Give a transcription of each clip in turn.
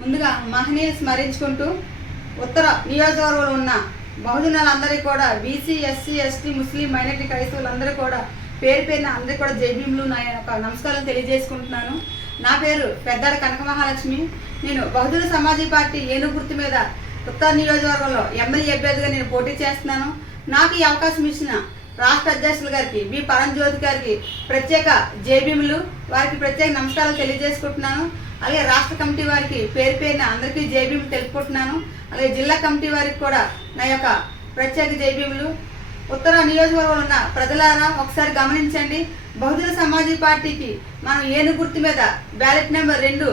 ముందుగా మహనీయులు స్మరించుకుంటూ ఉత్తర నియోజకవర్గంలో ఉన్న బహుజనులందరికీ కూడా BC SC ST Muslim minority క్రైస్తవులందరూ కూడా పేరు పేరున అందరికీ కూడా జైభీములు నా యొక్క నమస్కారం తెలియజేసుకుంటున్నాను. నా పేరు పెద్దాడ కనక మహాలక్ష్మి. నేను బహుజన సమాజీ పార్టీ ఏనుగు గుర్తు మీద ఉత్తర నియోజకవర్గంలో ఎమ్మెల్యే అభ్యర్థిగా నేను పోటీ చేస్తున్నాను. నాకు ఈ అవకాశం ఇచ్చిన రాష్ట్ర అధ్యక్షులు గారికి బి పరంజ్యోతి గారికి ప్రత్యేక జేబీములు వారికి ప్రత్యేక నమస్కారాలు తెలియజేసుకుంటున్నాను. అలాగే రాష్ట్ర కమిటీ వారికి పేరు పేరున అందరికీ జేబీములు తెలుపుకుంటున్నాను. అలాగే జిల్లా కమిటీ వారికి కూడా నా యొక్క ప్రత్యేక జైబీములు ఉత్తర నియోజకవర్గంలో ఉన్న ప్రజలారా ఒకసారి గమనించండి. బహుజన సమాజీ పార్టీకి మనం ఏను గుర్తు మీద బ్యాలెట్ నెంబర్ రెండు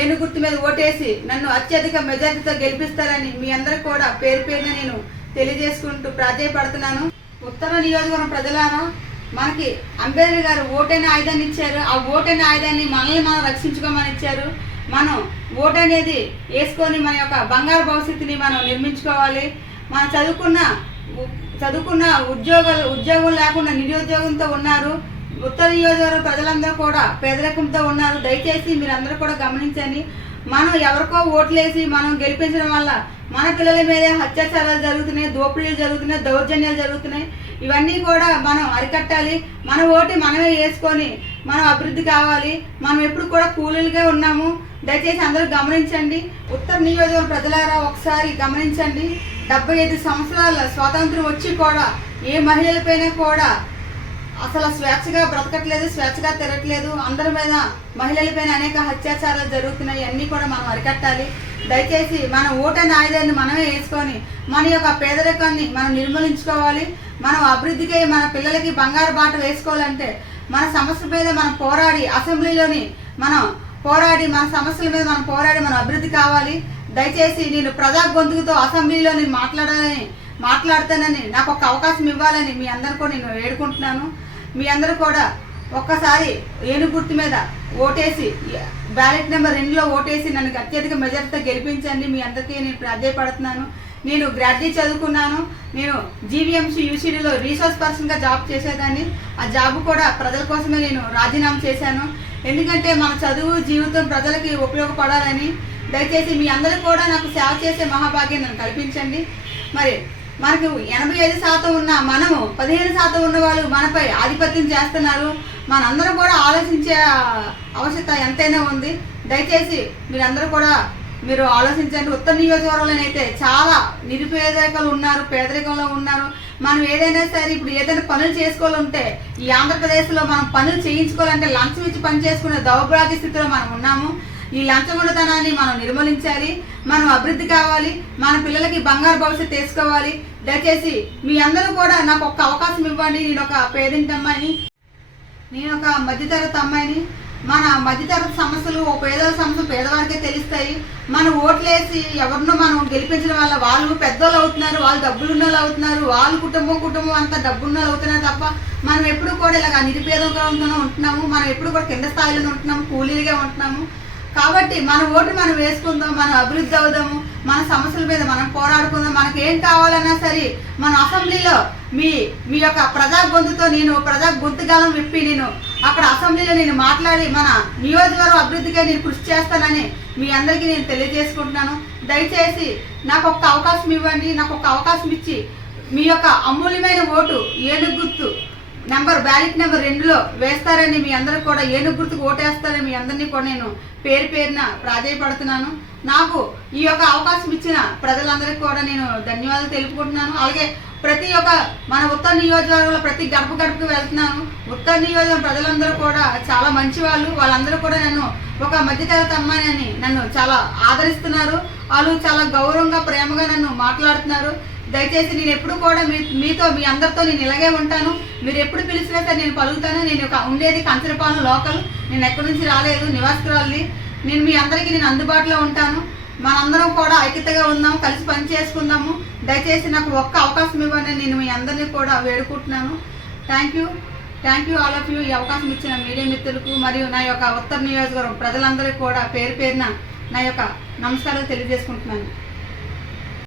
ఏను గుర్తు మీద ఓటేసి నన్ను అత్యధిక మెజార్టీతో గెలిపిస్తారని మీ అందరికి కూడా పేరు పేరున నేను తెలియజేసుకుంటూ ప్రాధాయపడుతున్నాను. ఉత్తర నియోజకవర్గం ప్రజలారా మనకి అంబేద్కర్ గారు ఓటైన ఆయుధాన్ని ఇచ్చారు. ఆ ఓటైన ఆయుధాన్ని మనల్ని మనం రక్షించుకోమని ఇచ్చారు. మనం ఓటు అనేది వేసుకొని మన యొక్క బంగారు భవిష్యత్తుని మనం నిర్మించుకోవాలి. మనం చదువుకున్న చదువుకున్న ఉద్యోగాలు ఉద్యోగం లేకుండా నిరుద్యోగంతో ఉన్నారు. ఉత్తర నియోజకవర్గ ప్రజలందరూ కూడా పేదరికంతో ఉన్నారు. దయచేసి మీరందరూ కూడా గమనించండి. మనం ఎవరికో ఓట్లేసి మనం గెలిపించడం వల్ల మన పిల్లల మీదే అత్యాచారాలు జరుగుతున్నాయి దోపిడీలు జరుగుతున్నాయి దౌర్జన్యాలు జరుగుతున్నాయి. ఇవన్నీ కూడా మనం అరికట్టాలి. మన ఓటు మనమే వేసుకొని మనం అభివృద్ధి కావాలి. మనం ఎప్పుడు కూడా కూలీలుగా ఉన్నాము. దయచేసి అందరూ గమనించండి. ఉత్తర నియోజకవర్గ ప్రజలారా ఒకసారి గమనించండి. డెబ్బై ఐదు సంవత్సరాల స్వాతంత్రం వచ్చి కూడా ఏ మహిళలపైన కూడా అసలు స్వేచ్ఛగా బ్రతకట్లేదు స్వేచ్ఛగా తిరగట్లేదు. అందరి మీద మహిళలపైన అనేక అత్యాచారాలు జరుగుతున్నాయి. అన్నీ కూడా మనం అరికట్టాలి. దయచేసి మన ఓటైన ఆయుధాన్ని మనమే వేసుకొని మన యొక్క పేదరికాన్ని మనం నిర్మూలించుకోవాలి. మనం అభివృద్ధికి మన పిల్లలకి బంగారు బాట వేసుకోవాలంటే మన సమస్య మీద మనం పోరాడి అసెంబ్లీలోని మనం పోరాడి మన సమస్యల మీద మనం పోరాడి మనం అభివృద్ధి కావాలి. దయచేసి నేను ప్రజా గొంతుకుతో అసెంబ్లీలో నేను మాట్లాడాలని మాట్లాడతానని నాకు ఒక అవకాశం ఇవ్వాలని మీ అందరు కూడా నేను వేడుకుంటున్నాను. మీ అందరూ కూడా ఒక్కసారి ఏనుగు గుర్తు మీద ఓటేసి బ్యాలెట్ నెంబర్ రెండులో ఓటేసి నన్ను అత్యధిక మెజార్టీతో గెలిపించండి. మీ అందరికీ నేను ప్రాధాయపడుతున్నాను నేను గ్రాడ్యుయేట్ చదువుకున్నాను. నేను జీవీఎంసీ యూసీడీలో రీసోర్స్ పర్సన్గా జాబ్ చేసేదాన్ని. ఆ జాబ్ కూడా ప్రజల కోసమే నేను రాజీనామా చేశాను. ఎందుకంటే మన చదువు జీవితం ప్రజలకి ఉపయోగపడాలని. దయచేసి మీ అందరూ కూడా నాకు సేవ చేసే మహాభాగ్యం నన్ను కల్పించండి. మరి మనకు ఎనభై ఐదు శాతం ఉన్న మనము పదిహేను శాతం ఉన్న వాళ్ళు మనపై ఆధిపత్యం చేస్తున్నారు. మనందరం కూడా ఆలోచించే అవశ్యకత ఎంతైనా ఉంది. దయచేసి మీరందరూ కూడా మీరు ఆలోచించండి. ఉత్తర నియోజకవర్గంలో అయితే చాలా నిరుపేదరికలు ఉన్నారు పేదరికంలో ఉన్నారు. మనం ఏదైనా సరే ఇప్పుడు ఏదైనా పనులు చేసుకోవాలంటే ఈ ఆంధ్రప్రదేశ్లో మనం పనులు చేయించుకోవాలంటే లంచం ఇచ్చి పని చేసుకునే దౌర్భాగ్య స్థితిలో మనం ఉన్నాము. ఈ లంచగొండతనాన్ని మనం నిర్మూలించాలి మనం అభివృద్ధి కావాలి మన పిల్లలకి బంగారు భవిష్యత్తు తీసుకోవాలి దయచేసి మీ అందరూ కూడా నాకు ఒక్క అవకాశం ఇవ్వండి. నేను ఒక పేదింటి అమ్మాయిని నేను ఒక మధ్యతరగతి అమ్మాయిని. మన మధ్యతరగతి సమస్యలు ఓ పేదల సమస్యలు పేదవారికే తెలుస్తాయి. మనం ఓట్లేసి ఎవరినో మనం గెలిపించడం వల్ల వాళ్ళు పెద్దోళ్ళు అవుతున్నారు వాళ్ళు డబ్బులు వాళ్ళు అవుతున్నారు వాళ్ళు కుటుంబం కుటుంబం అంతా డబ్బున్న వాళ్ళు అవుతున్నారు తప్ప మనం ఎప్పుడు కూడా ఇలాగ నిరుపేదంగా ఉంటున్నాము మనం ఎప్పుడు కూడా కింద స్థాయిలో ఉంటున్నాము కూలీలుగా ఉంటున్నాము. కాబట్టి మన ఓటు మనం వేసుకుందాం మనం అభివృద్ధి అవుదాము మన సమస్యల మీద మనం పోరాడుకుందాం. మనకి ఏం కావాలన్నా సరే మన అసెంబ్లీలో మీ మీ యొక్క ప్రజా గొంతుతో నేను ప్రజా గొంతుగాలం విప్పి నేను అక్కడ అసెంబ్లీలో నేను మాట్లాడి మన నియోజకవర్గ అభివృద్ధిగా నేను కృషి చేస్తానని మీ అందరికీ నేను తెలియజేసుకుంటున్నాను. దయచేసి నాకు ఒక్క అవకాశం ఇవ్వండి నాకు ఒక అవకాశం ఇచ్చి మీ యొక్క అమూల్యమైన ఓటు ఏనుగు గుర్తు నెంబర్ బ్యాలెట్ నెంబర్ రెండులో వేస్తారని మీ అందరూ కూడా ఏనుగు గుర్తుకు ఓటేస్తారని మీ అందరినీ కూడా నేను పేరు పేరున ప్రాధాయపడుతున్నాను. నాకు ఈ యొక్క అవకాశం ఇచ్చిన ప్రజలందరికీ కూడా నేను ధన్యవాదాలు తెలుపుకుంటున్నాను. అలాగే ప్రతి ఒక్క మన ఉత్తర నియోజకవర్గంలో ప్రతి గడప గడపకు వెళ్తున్నాను. ఉత్తర నియోజకవర్గం ప్రజలందరూ కూడా చాలా మంచి వాళ్ళు వాళ్ళందరూ కూడా నన్ను ఒక మధ్యతరగతి అమ్మాయి అని నన్ను చాలా ఆదరిస్తున్నారు. వాళ్ళు చాలా గౌరవంగా ప్రేమగా నన్ను మాట్లాడుతున్నారు. దయచేసి నేను ఎప్పుడు కూడా మీ మీతో మీ అందరితో నేను ఇలాగే ఉంటాను. మీరు ఎప్పుడు పిలిచినా సరే నేను పలుకుతాను. నేను ఉండేది కంచరపాలెం లోకల్. నేను ఎక్కడి నుంచి రాలేదు నివాసకురాలి నేను మీ అందరికీ నేను అందుబాటులో ఉంటాను. మనందరం కూడా ఐక్యతగా ఉందాం కలిసి పని చేసుకుందాము. దయచేసి నాకు ఒక్క అవకాశం ఇవ్వండి. నేను మీ అందరినీ కూడా వేడుకుంటున్నాను. Thank you thank you all of you ఈ అవకాశం ఇచ్చిన మీడియా మిత్రులకు మరియు నా యొక్క ఉత్తర నియోజకవర్గం ప్రజలందరికీ కూడా పేరు పేరున నా యొక్క నమస్కారాలు తెలియజేసుకుంటున్నాను.